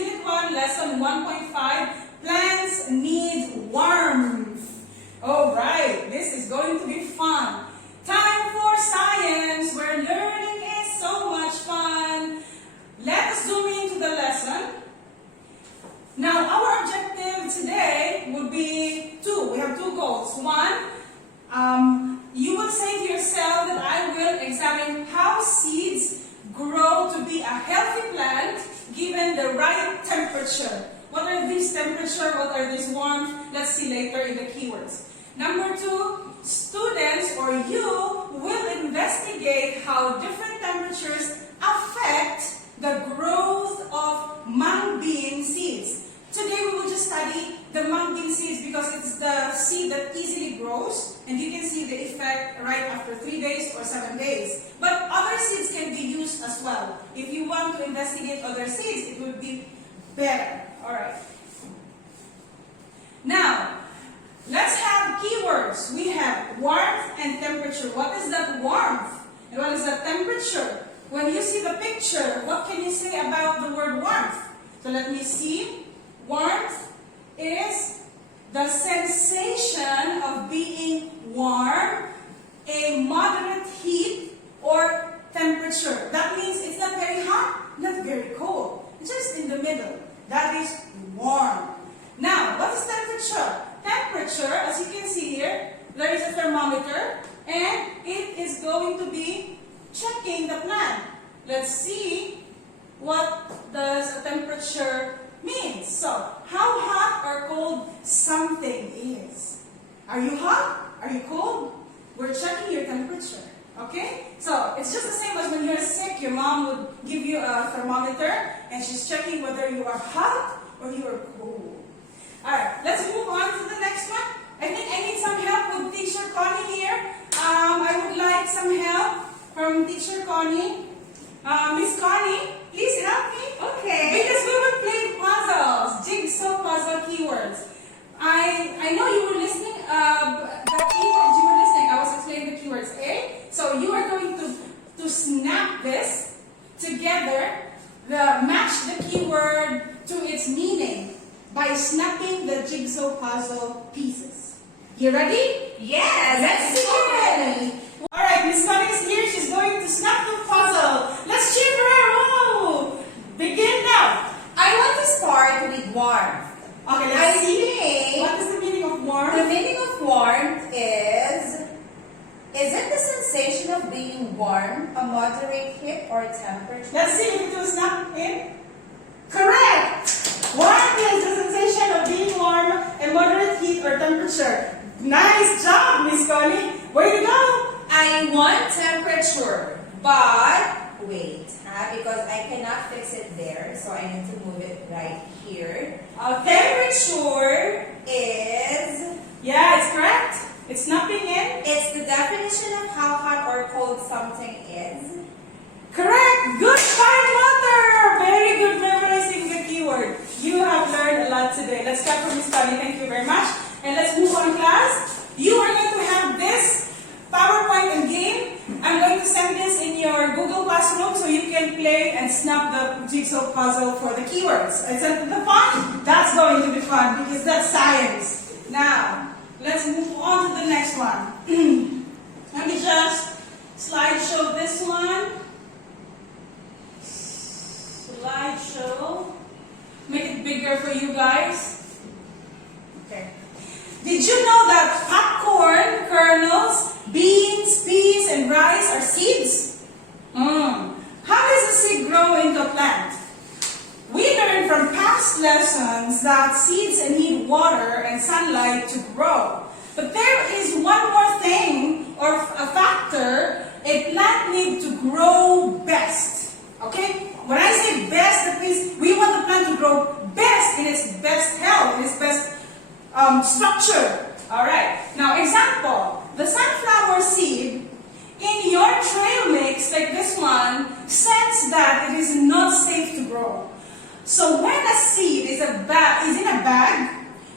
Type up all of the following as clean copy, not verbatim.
Unit 1, Lesson 1.5, Plants Need Warmth. Alright, this is going to be fun. Time for science, where learning is so much fun. Let us zoom into the lesson. Now, our objective today would be two. We have two goals. One, you will say to yourself that I will examine how seeds grow to be a healthy plant given the right temperature. What are these temperature? What are these warmth? Let's see later in the keywords. Number two, students or you will investigate how different temperatures affect the growth of mung bean seeds. Today we will just study the mung bean seeds because it's the seed that easily grows, and you can see the effect right after 3 days or 7 days. But other seeds can be used as well. If you want to investigate other seeds, it would be better. Alright. Now, let's have keywords. We have warmth and temperature. What is that warmth? And what is that temperature? When you see the picture, what can you say about the word warmth? So let me see. Warmth is the sensation of being warm, a moderate heat or temperature. That means it's not very hot, not very cold. It's just in the middle. That is warm. Now, what is temperature? Temperature, as you can see here, there is a thermometer and it is going to be checking the plant. Let's see what does a temperature means. So, how hot or cold something is. Are you hot? Are you cold? We're checking your temperature. Okay? So, it's just the same as when you're sick, your mom would give you a thermometer and she's checking whether you are hot or you are cold. Alright, let's move on to the next one. I think I need some help with Teacher Connie here. I would like some help from Teacher Connie. Miss Connie, please help me. Okay. Because we will play puzzles, jigsaw puzzle keywords. I know you were listening, the keywords you were listening, I was explaining the keywords, okay? So you are going to snap this together, match the keyword to its meaning by snapping the jigsaw puzzle pieces. You ready? Yes, Let's begin. Alright, Miss Connie is here. She's going to snap the puzzle. Let's cheer for her. Whoa! Begin now. I want to start with warmth. Okay, I let's see. think What is the meaning of warmth? the meaning of warmth is it the sensation of being warm, a moderate heat or temperature? Let's see if it will snap in. Correct! Warmth is the sensation of being warm, a moderate heat or temperature. Nice job, Miss Connie. Way to go! I want temperature, but wait, because I cannot fix it there, so I need to move it right here. Temperature is... Yeah, it's correct. It's snapping in. It's the definition of how hot or cold something is. Correct! Good fire motor! Very good memorizing the keyword. You have learned a lot today. Let's clap for Miss Connie. Thank you very much. And let's move on, class. You are going to have this PowerPoint and game. I'm going to send this in your Google Classroom so you can play and snap the jigsaw puzzle for the keywords. Isn't the fun? That's going to be fun because that's science. Now, let's move on to the next one. Let me just slideshow this one. Slideshow. Make it bigger for you guys. Okay. Did you know that popcorn kernels, beans, peas, and rice are seeds? How does a seed grow into a plant? We learned from past lessons that seeds need water and sunlight to grow. But there is one more thing or a factor a plant needs to grow best. Okay? When I say best, that means we want the plant to grow best in its best health, in its best structure. Alright. Now, example. The sunflower seed in your trail mix, like this one, sense that it is not safe to grow. So when a seed is in a bag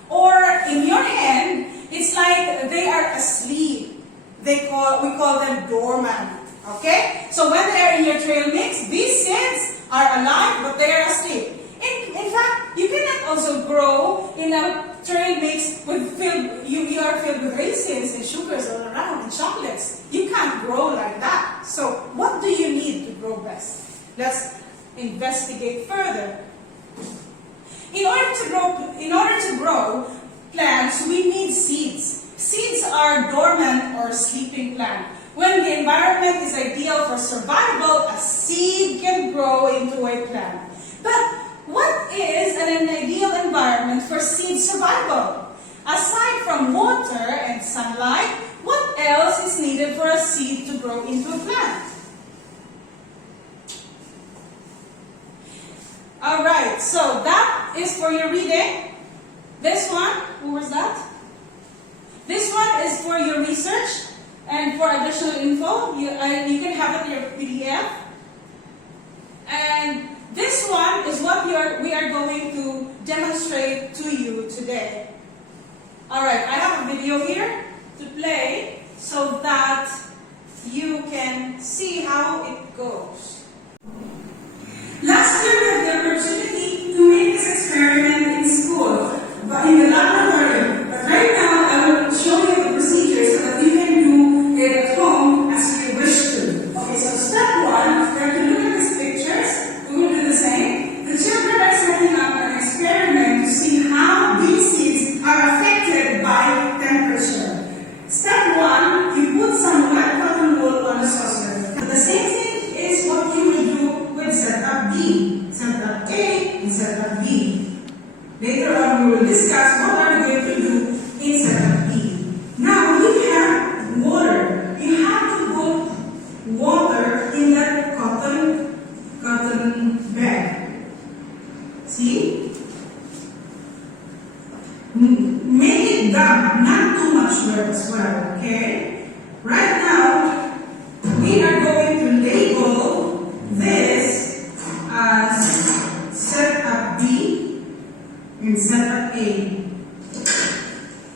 or in your hand, it's like they are asleep. We call them dormant. Okay? So when they are in your trail mix, these seeds are alive but they are asleep. In fact, investigate further. In order to grow plants, we need seeds. Seeds are dormant or sleeping plant. When the environment is ideal for survival, a seed can grow into a plant. But what is an ideal environment for seed survival? Aside from water and sunlight, what else is needed for a seed to grow into a plant? Alright, so that is for your reading. This one, who was that? This one is for your research and for additional info. You can have it in your PDF. And this one is what we are going to demonstrate to you today. Alright, I have a video here to play so that you can see how it goes. Last year we had the opportunity to make this experiment in school, but in the laboratory. But right now I will show you the procedure so that you can do it at home as you wish to. Okay, so step one, we have to look at these pictures. We will do the same. The children are setting up an experiment to see how these seeds are affected by temperature. Step one, you put some wet cotton wool on the saucer. The same thing is what you will do with setup B, setup A, and setup B. Later on, we will discuss what are we going to do in setup B. Now, we have water. You have to put water in that cotton bag. See? Make it damp, not too much wet as well, okay? Right now, we are going to label this as setup B and setup A.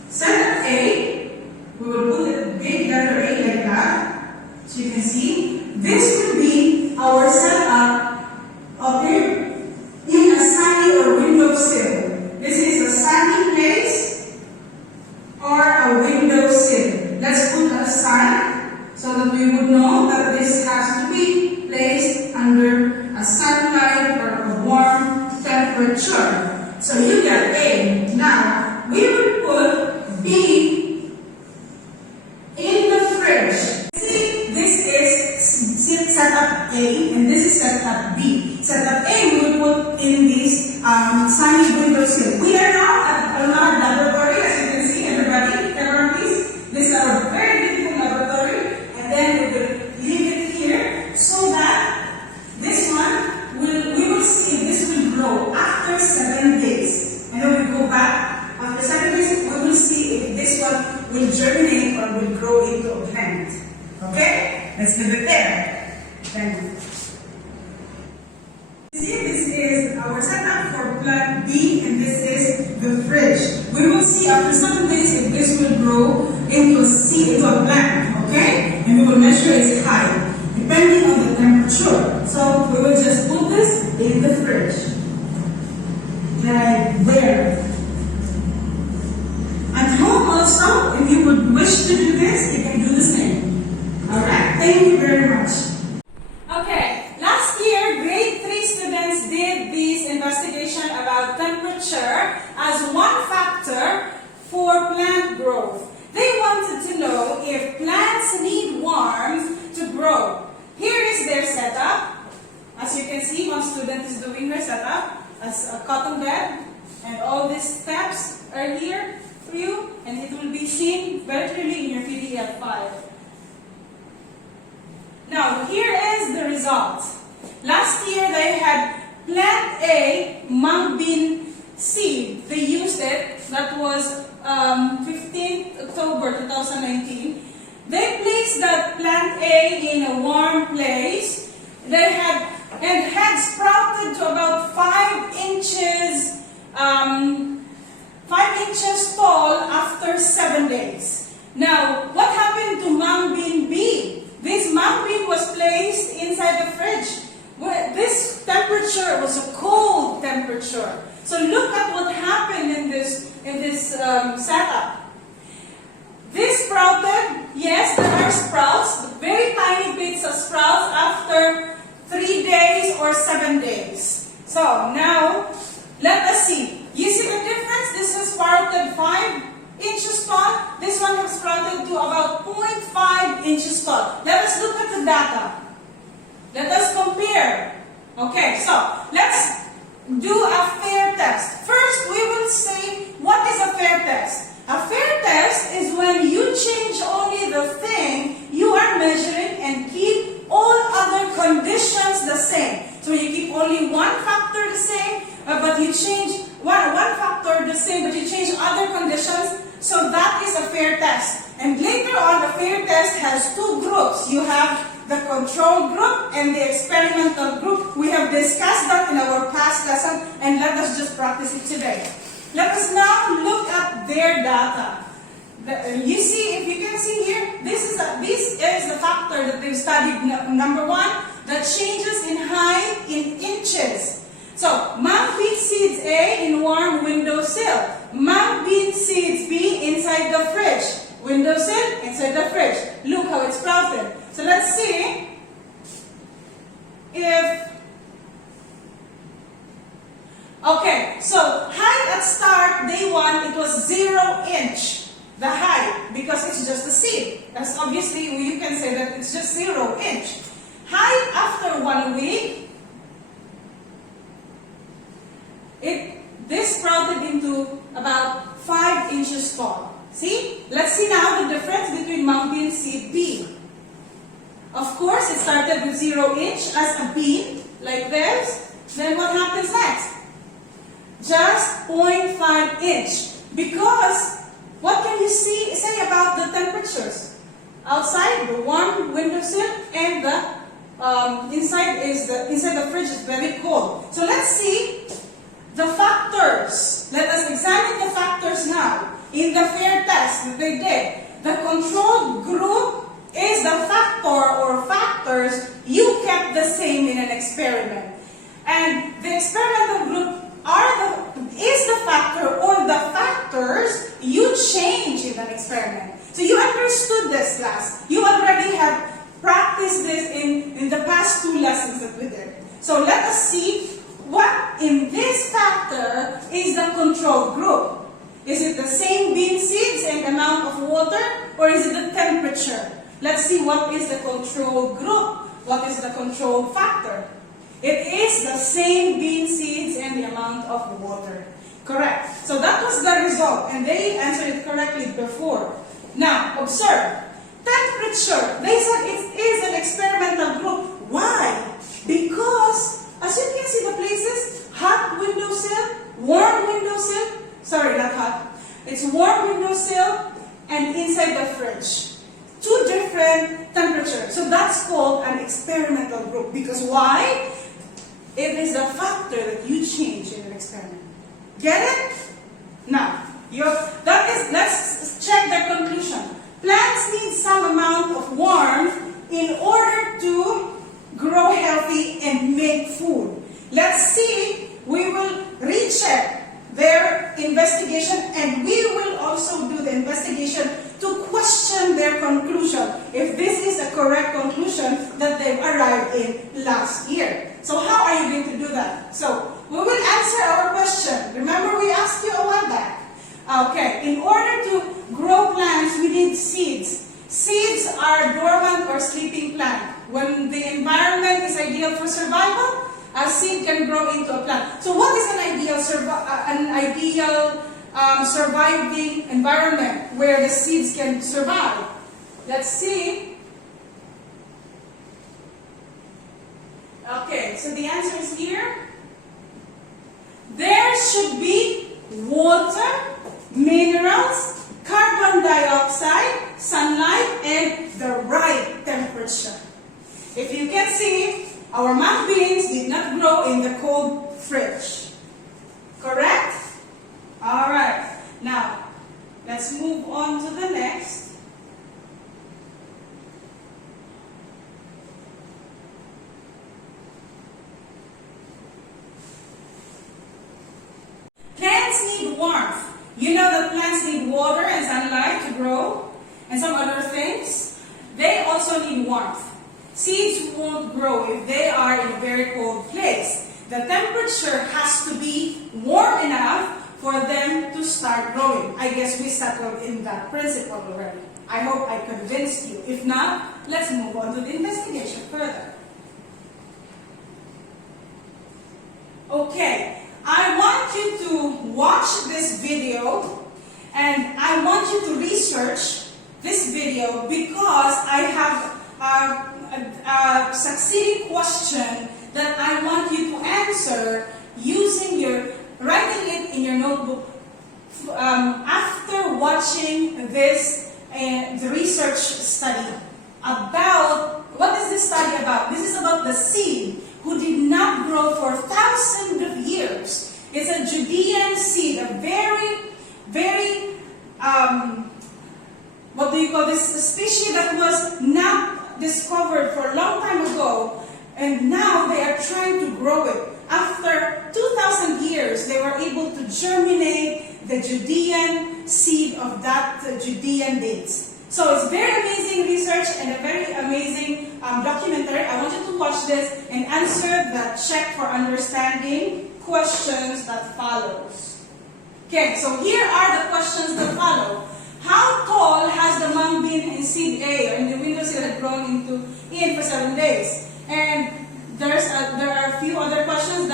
Setup A, we will put a big letter A like that, so you can see. This will be our setup, okay, in a sunny or windowsill. This is a sunny place or a windowsill. Let's put a sign so that we would know that this has to be placed under a sunlight or a warm temperature. So you get A. Now, we will put B in the fridge. See, this is setup A and this is setup B. Setup A we will put in this sunny windowsill. We are now at a large laboratory, as you can see, everybody. Camera please. This is our very beautiful laboratory, and then we will leave it here so that this one we will see if this will grow after 7 days. And then we go back after 7 days. We will see if this one will germinate or will grow into a plant. Okay? Let's leave it there. Then. See, this is our setup for plant B and this is the fridge. We will see after 7 days if this will grow into a seed, into a plant, okay? And we will measure its height depending on the temperature. So we will just put this in the fridge. Right there. At home also, if you would wish to do this, you can do the same. Alright, thank you very much. Okay, last year, grade 3 students did this investigation about temperature as one factor for plant growth. They wanted to know if plants need warmth to grow. Here is their setup. As you can see, one student is doing her setup as a cotton bed, and all these steps are here for you, and it will be seen very clearly in your PDF file. Now, here is the result. Last year, they had plant A, mung bean seed. They used it. That was 15th October 2019. They placed that plant A in a warm place. They had sprouted to about 5 inches, 5 inches tall after 7 days. Now, what happened to mung bean B? This mung bean was placed inside the fridge. This temperature was a cold temperature. So look at what happened in this setup. This sprouted. Yes, there are sprouts, very tiny bits of sprouts after 3 days or 7 days. So now, let us see. You see the difference? This is sprouted 5 inches tall. This one has sprouted to about 0.5 inches tall. Let us look at the data. Let us compare. Okay, so let's do a fair test. First, we will say, what is a fair test? A fair test is when you change only the thing you are measuring and keep all other conditions the same. So you keep only one factor the same, but you change one factor the same, but you change other conditions. So that is a fair test. And later on, the fair test has 2 groups. You have the control group and the experimental group. We have discussed that in our past lesson, and let us just practice it today. Let us now look at their data. You see, if you can see here, this is the factor that they've studied. Number 1, the changes in height in inches. So, mung bean seeds A in warm windowsill. Mung bean seeds B inside the fridge. Windowsill, inside the fridge. Look how it's sprouted. So let's see if... Okay, so height at start, day 1, it was 0 inch. The height, because it's just a seed. That's obviously, you can say that it's just 0 inch. Height after 1 week, this sprouted into about 5 inches tall. See? Let's see now the difference between mung bean seed B. Of course, it started with 0 inch as a bean, like this. Then what happens next? Just 0.5 inch. Because, what can you say about the temperatures? Outside, the warm windowsill, and the inside the fridge is very cold. So let's see the factors. Let us examine the factors now. In the fair test that they did, the control group is the factor or factors you kept the same in an experiment. And the experimental group is the factor or the factors you change in an experiment. So you understood this class. You already have practiced this in the past 2 lessons that we did. So let us see what in this factor is the control group. Is it the same bean seeds and amount of water, or is it the temperature? Let's see what is the control group. What is the control factor? It is the same bean seeds and the amount of water. Correct. So that was the result, and they answered it correctly before. Now, observe. Temperature. They said it is an experimental group. Why? Because, as you can see the places, hot windowsill, warm windowsill, sorry, not hot. It's warm windowsill and inside the fridge. 2 different temperatures. So that's called an experimental group. Because why? It is the factor that you change in an experiment. Get it? Now, let's check the conclusion. Plants need some amount of warmth in order to grow healthy and make food. Let's see, we will recheck their investigation, and we will also do the investigation to question their conclusion, if this is the correct conclusion that they've arrived in last year. So how are you going to do that? So we will answer our question. Remember, we asked you a while back. Okay, in order to grow plants, we need seeds. Seeds are dormant or sleeping plant. When the environment is ideal for survival, a seed can grow into a plant. So what is an ideal surviving environment where the seeds can survive? Let's see. Okay, so the answer is here. There should be water, minerals, carbon dioxide, sunlight, and the right temperature. If you can see, our mung beans did not grow in the cold fridge. Correct? Alright. Now, let's move on to the next. Plants need warmth. You know that plants need water and sunlight to grow, and some other things. They also need warmth. Seeds won't grow if they are in a very cold place. the temperature has to be warm enough for them to start growing. I guess we settled in that principle already. I hope I convinced you. If not, let's move on to the investigation further. Okay, I want you to watch this video and I want you to research this video because I have a succeeding question that I want you to answer using writing it in your notebook after watching this the research study about, what is this study about? This is about the seed who did not grow for thousands of years. It's a Judean seed, a very, what do you call this? A species that was not discovered for a long time ago, and now they are trying to grow it. After 2,000 years, they were able to germinate the Judean seed of that Judean dates. So it's very amazing research and a very amazing documentary. I want you to watch this and answer the check for understanding questions that follows. Okay, so here are the questions that follow. How tall has the mung been in seed A, or in the window seed that had grown in for 7 days? And there are a few other questions.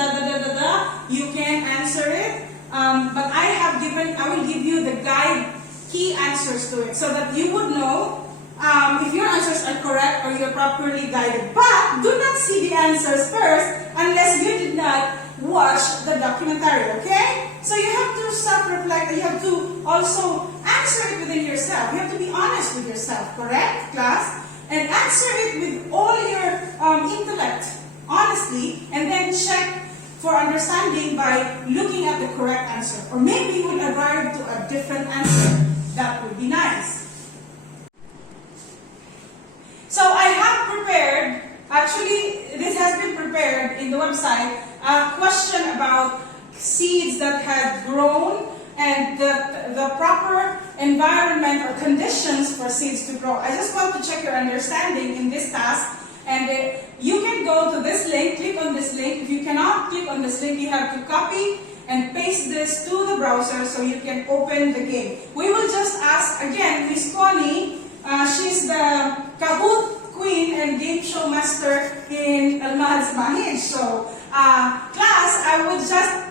You can answer it, but I will give you the key answers to it, so that you would know if your answers are correct or you're properly guided. But do not see the answers first unless you did not watch the documentary. Okay? So you have to self-reflect. You have to also answer it within yourself. You have to be honest with yourself. Correct, class? And answer it with all your intellect, honestly, and then check for understanding by looking at the correct answer. Or maybe you will arrive to a different answer. That would be nice. So I have prepared, actually this has been prepared in the website, a question about seeds that had grown and the proper environment or conditions for seeds to grow. I just want to check your understanding in this task. And you can go to this link, click on this link. If you cannot click on this link, you have to copy and paste this to the browser so you can open the game. We will just ask again, Miss Connie, she's the Kahoot Queen and Game Show Master in Almahal Mahid. So, class, I would just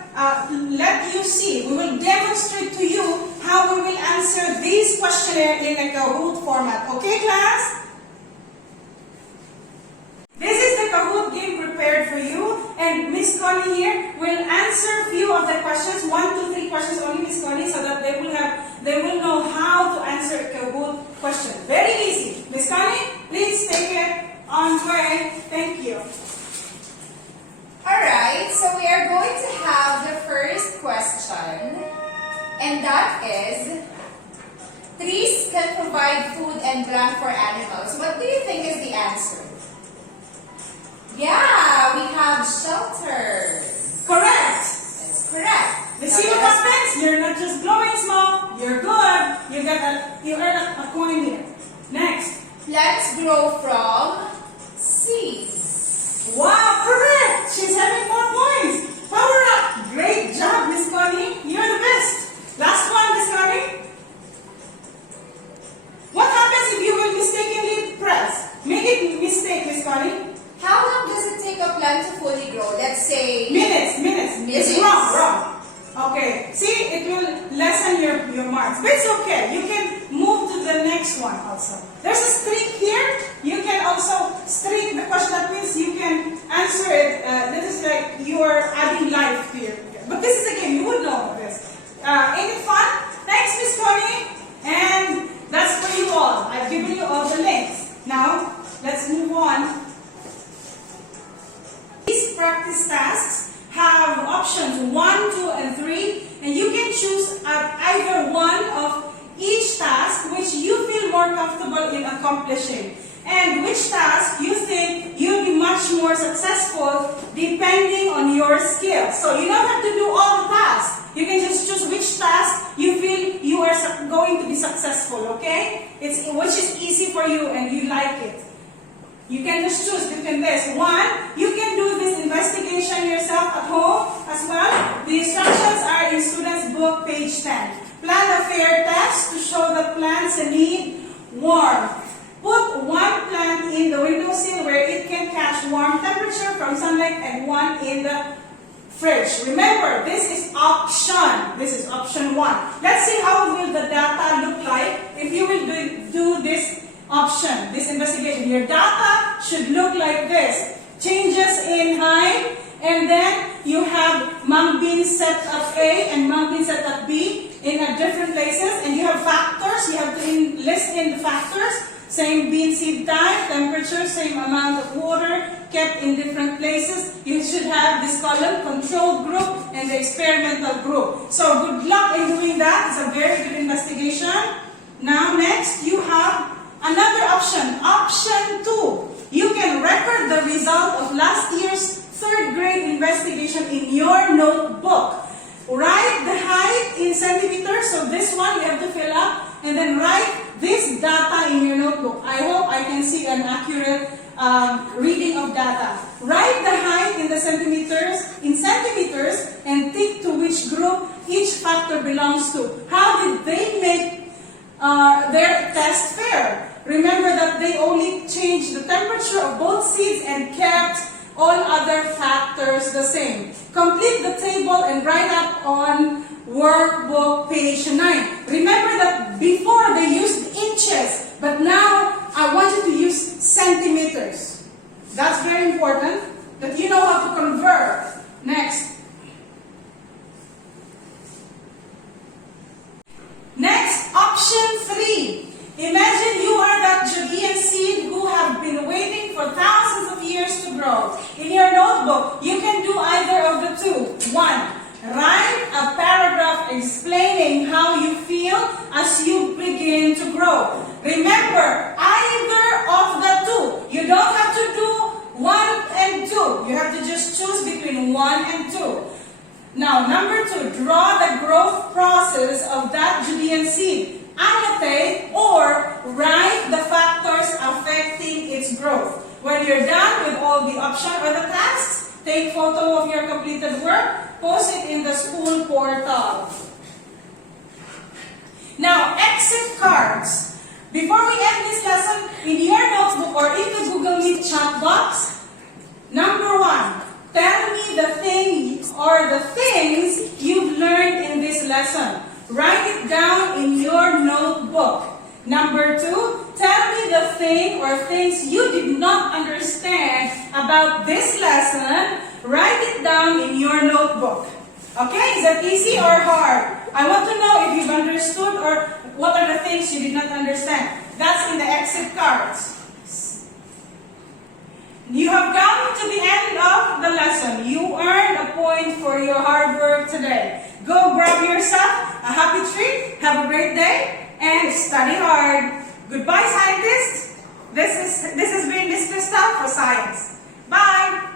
let you see. We will demonstrate to you how we will answer these questionnaire in a Kahoot format. Okay, class? This is the Kahoot game prepared for you, and Miss Connie here will answer a few of the questions, 1, 2, 3 questions only, Miss Connie, so that they will know how to answer a Kahoot question. Very easy. Miss Connie, please take it on way. Thank you. Alright, so we are going to have the first question, and that is, trees can provide food and land for animals. What do you think is the answer? Yeah, we have shelter. Correct. That's correct. You see what happens? You're not just blowing smoke. You're good. You earn a coin here. Next. Plants grow from seeds. Wow, correct. She's having more points. Power up. Great job, Miss Connie. You're the best. Last one, Miss Connie. What happens if you will mistakenly press? Make it mistake, Miss Connie. How long does it take a plant to fully grow? Let's say... Minutes. It's wrong. Okay. See, it will lessen your marks. But it's okay. You can move to the next one also. There's a streak here. You can also streak the question. That means you can answer it. This is like you are adding life to your... But this is a game. You would know this. Ain't it fun? Thanks, Miss Connie. And that's for you all. I've given you all the links. Now, let's move on. These practice tasks have options 1, 2, and 3, and you can choose either one of each task which you feel more comfortable in accomplishing, and which task you think you'll be much more successful depending on your skills. So you don't have to do all the tasks. You can just choose which task you feel you are going to be successful, okay? Which is easy for you and you like it. You can just choose between this. 1, you can do this in investigation yourself at home as well. The instructions are in student's book, page 10. Plan a fair test to show that plants need warmth. Put one plant in the windowsill where it can catch warm temperature from sunlight and one in the fridge. Remember, this is option. This is option 1. Let's see how will the data look like if you will do this option, this investigation. Your data should look like this. Changes in height, and then you have mung bean set up A and mung bean set up B in different places, and you have factors. You have to list in the factors. Same bean seed type, temperature, same amount of water, kept in different places. You should have this column, control group, and the experimental group. So good luck in doing that. It's a very good investigation. Now next, you have another option, option 2. You can record the result of last year's 3rd grade investigation in your notebook. Write the height in centimeters, so this one you have to fill up, and then write this data in your notebook. I hope I can see an accurate reading of data. Write the height in centimeters, and tick to which group each factor belongs to. How did they make their test fair? Remember that they only changed the temperature of both seeds and kept all other factors the same. Complete the table and write up on workbook page 9. Remember that before they used inches, but now I want you to use centimeters. That's very important that you know how to convert. Next. Next, option 3. Imagine you are that Judean seed who have been waiting for thousands of years to grow. In your notebook, you can do either of the two. 1. Write a paragraph explaining how you feel as you begin to grow. Remember, either of the two. You don't have to do 1 and 2. You have to just choose between 1 and 2. Now, number 2, draw the growth process of that Judean seed. Annotate or write the factors affecting its growth. When you're done with all the options or the tasks, take photo of your completed work, post it in the school portal. Now, exit cards. Before we end this lesson, in your notebook or in the Google Meet chat box, number 1, tell me the thing or the things you've learned in this lesson. Write it down in your notebook. Number 2, tell me the thing or things you did not understand about this lesson. Write it down in your notebook. Okay, is that easy or hard? I want to know if you've understood or what are the things you did not understand. That's in the exit cards. You have come to the end of the lesson. You earned a point for your hard work today. Go grab yourself a happy treat, have a great day, and study hard. Goodbye, scientists. This has been Miss Crystal for Science. Bye.